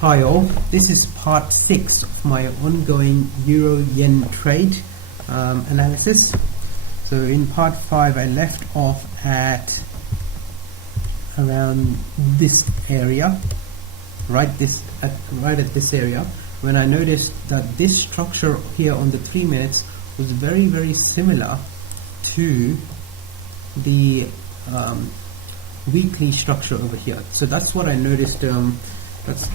Hi all, this is part 6 of my ongoing Euro-Yen trade analysis. So in part 5 I left off at around this area, right at this area, when I noticed that this structure here on the 3 minutes was very similar to the weekly structure over here. So that's what I noticed. That's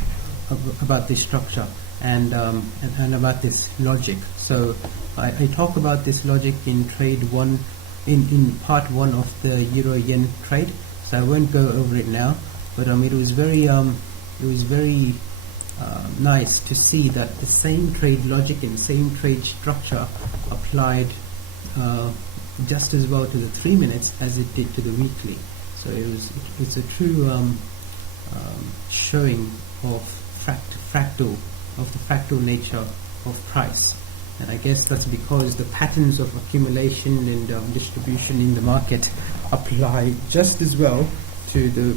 about this structure and about this logic. So I talk about this logic in trade 1 in part 1 of the Euro-Yen trade. So I won't go over it now, but it was very nice to see that the same trade logic and same trade structure applied just as well to the 3 minutes as it did to the weekly. So it's a true showing of the fractal nature of price. And I guess that's because the patterns of accumulation and distribution in the market apply just as well to the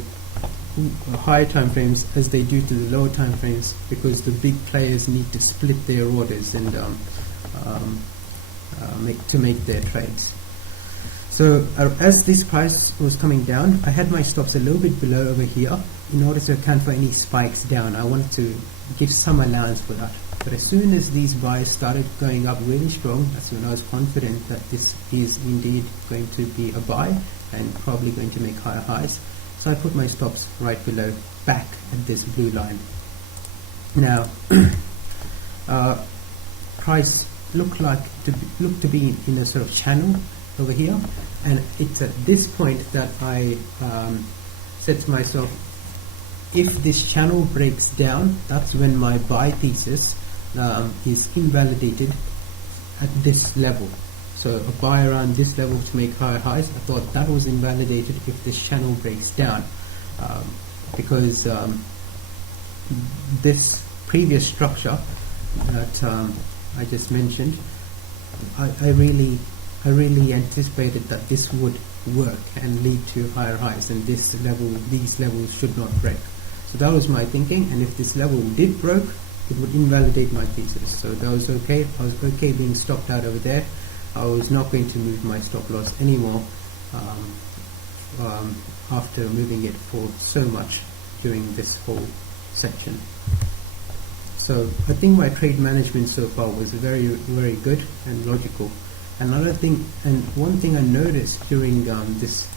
higher time frames as they do to the lower time frames, because the big players need to split their orders and make their trades. So as this price was coming down, I had my stops a little bit below over here in order to account for any spikes down. I wanted to give some allowance for that. But as soon as these buys started going up really strong, that's when I was confident that this is indeed going to be a buy and probably going to make higher highs. So I put my stops right below, back at this blue line. Now, price looked to be in a sort of channel over here, and it's at this point that I said to myself, if this channel breaks down, that's when my buy thesis is invalidated at this level. So a buy around this level to make higher highs, I thought that was invalidated if this channel breaks down, because this previous structure that I just mentioned, I really anticipated that this would work and lead to higher highs, and these levels should not break. So that was my thinking, and if this level did break, it would invalidate my thesis. So that was okay. I was okay being stopped out over there. I was not going to move my stop loss anymore after moving it for so much during this whole section. So I think my trade management so far was very good and logical. Another thing, and one thing I noticed during this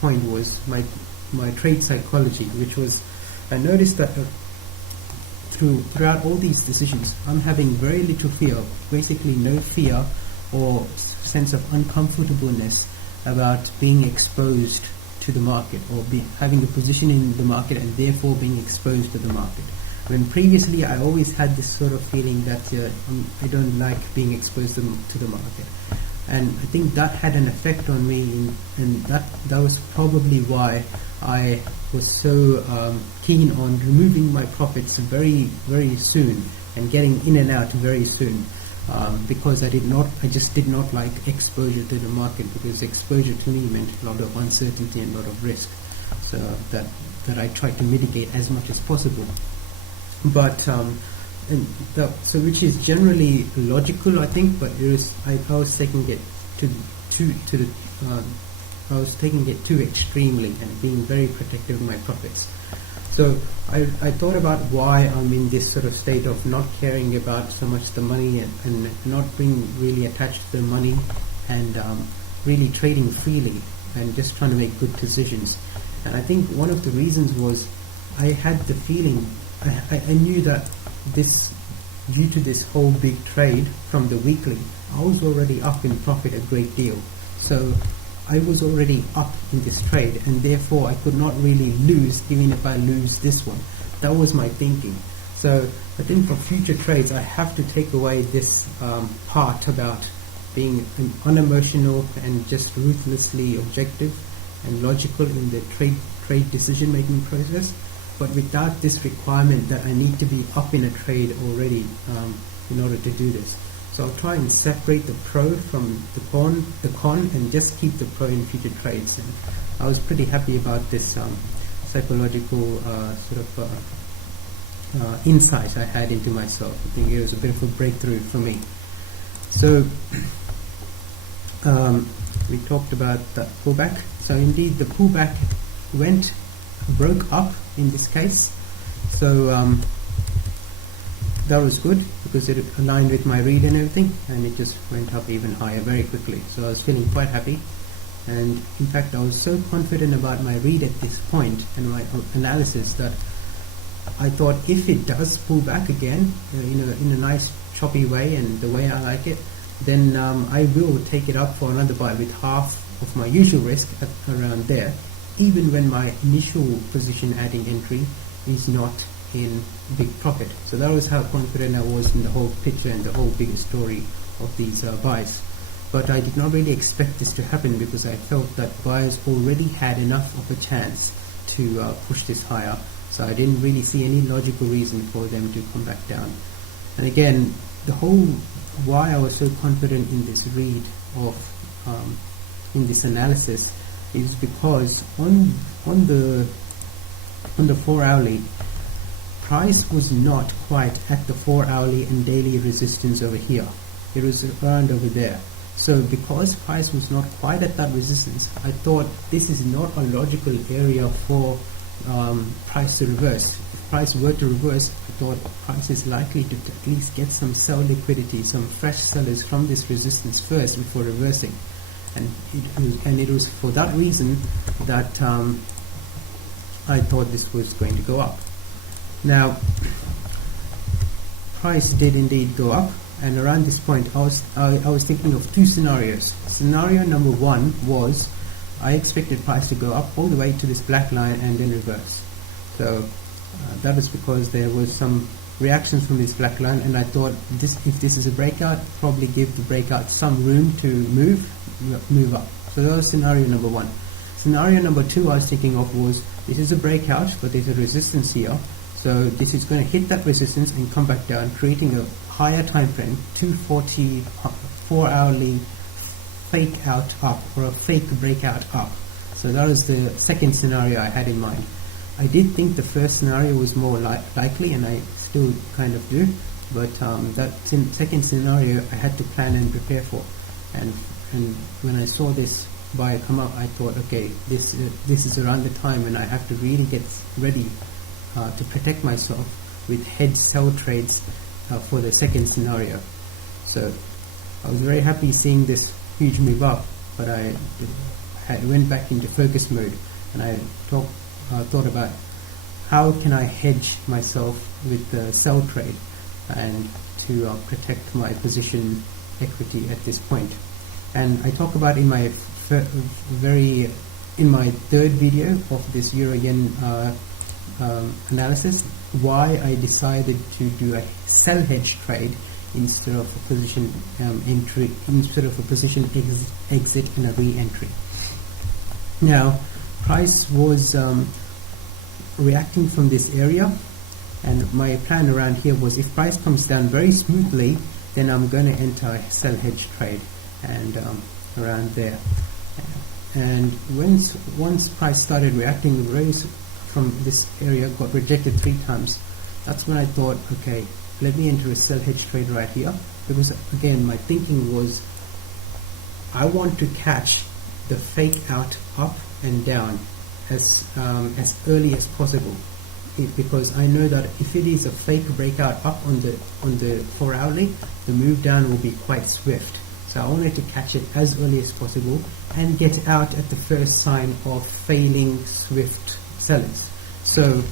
point was my trade psychology, which was, I noticed that throughout all these decisions, I'm having very little fear, basically no fear or sense of uncomfortableness about being exposed to the market, or having a position in the market and therefore being exposed to the market. When previously I always had this sort of feeling that I don't like being exposed to the market, and I think that had an effect on me, and that was probably why I was so keen on removing my profits very soon and getting in and out very soon, because I just did not like exposure to the market, because exposure to me meant a lot of uncertainty and a lot of risk. So that I tried to mitigate as much as possible. But so which is generally logical, I think, but I was taking it too extremely and being very protective of my profits. So I thought about why I'm in this sort of state of not caring about so much the money and not being really attached to the money, and really trading freely and just trying to make good decisions. And I think one of the reasons was I had the feeling, I knew that due to this whole big trade from the weekly, I was already up in profit a great deal. So I was already up in this trade, and therefore I could not really lose even if I lose this one. That was my thinking. So I think for future trades I have to take away this part about being unemotional and just ruthlessly objective and logical in the trade decision making process, but without this requirement that I need to be up in a trade already in order to do this. So I'll try and separate the pro from the con, and just keep the pro in future trades. And I was pretty happy about this psychological sort of insight I had into myself. I think it was a bit of a breakthrough for me. So we talked about the pullback. So indeed the pullback broke up in this case. So that was good because it aligned with my read and everything, and it just went up even higher very quickly. So I was feeling quite happy, and in fact I was so confident about my read at this point and my analysis that I thought if it does pull back again in a nice choppy way and the way I like it, then I will take it up for another buy with half of my usual risk at around there, even when my initial position adding entry is not in big profit. So that was how confident I was in the whole picture and the whole bigger story of these buys. But I did not really expect this to happen because I felt that buyers already had enough of a chance to push this higher. So I didn't really see any logical reason for them to come back down. And again, the whole why I was so confident in this read of in this analysis is because on the 4 hourly, price was not quite at the 4 hourly and daily resistance over here. It was around over there. So because price was not quite at that resistance, I thought this is not a logical area for price to reverse. If price were to reverse, I thought price is likely to at least get some sell liquidity, some fresh sellers from this resistance first before reversing. And it was for that reason that I thought this was going to go up. Now, price did indeed go up, and around this point I was thinking of two scenarios. Scenario number one was I expected price to go up all the way to this black line and then reverse. So that was because there was some reactions from this black line, and I thought if this is a breakout, probably give the breakout some room to move up. So that was scenario number one. Scenario number two I was thinking of was this is a breakout, but there's a resistance here. So this is going to hit that resistance and come back down, creating a higher time frame, 240 4 hourly fake out up, or a fake breakout up. So that was the second scenario I had in mind. I did think the first scenario was more likely, and I still kind of do, but that second scenario I had to plan and prepare for. And when I saw this buy come up, I thought, okay, this is around the time when I have to really get ready to protect myself with hedge sell trades for the second scenario. So I was very happy seeing this huge move up, but I went back into focus mode, and I thought about how can I hedge myself with the sell trade and to protect my position equity at this point. And I talk about in my third video of this euro-yen analysis why I decided to do a sell hedge trade instead of a position entry, instead of a position exit and a re-entry. Now, price was reacting from this area, and my plan around here was if price comes down very smoothly, then I'm going to enter a sell hedge trade and around there. And once price started reacting, the raise from this area got rejected 3 times. That's when I thought, okay, let me enter a sell hedge trade right here, because again my thinking was I want to catch the fake out up and down as early as possible, because I know that if it is a fake breakout up on the 4 hourly, the move down will be quite swift. So I wanted to catch it as early as possible and get out at the first sign of failing swift sellers. So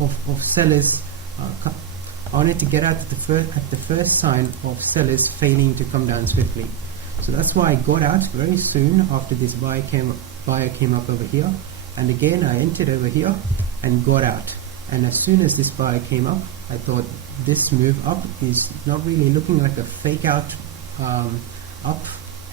of sellers, I wanted to get out at the first sign of sellers failing to come down swiftly. So that's why I got out very soon after this buyer came up over here, and again I entered over here and got out. And as soon as this buyer came up, I thought this move up is not really looking like a fake out up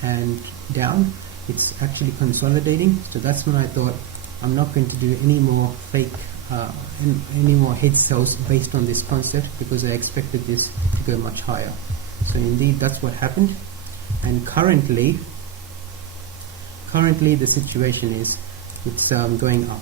and down. It's actually consolidating. So that's when I thought I'm not going to do any more fake any more head sells based on this concept, because I expected this to go much higher. So indeed that's what happened. And currently the situation is it's going up.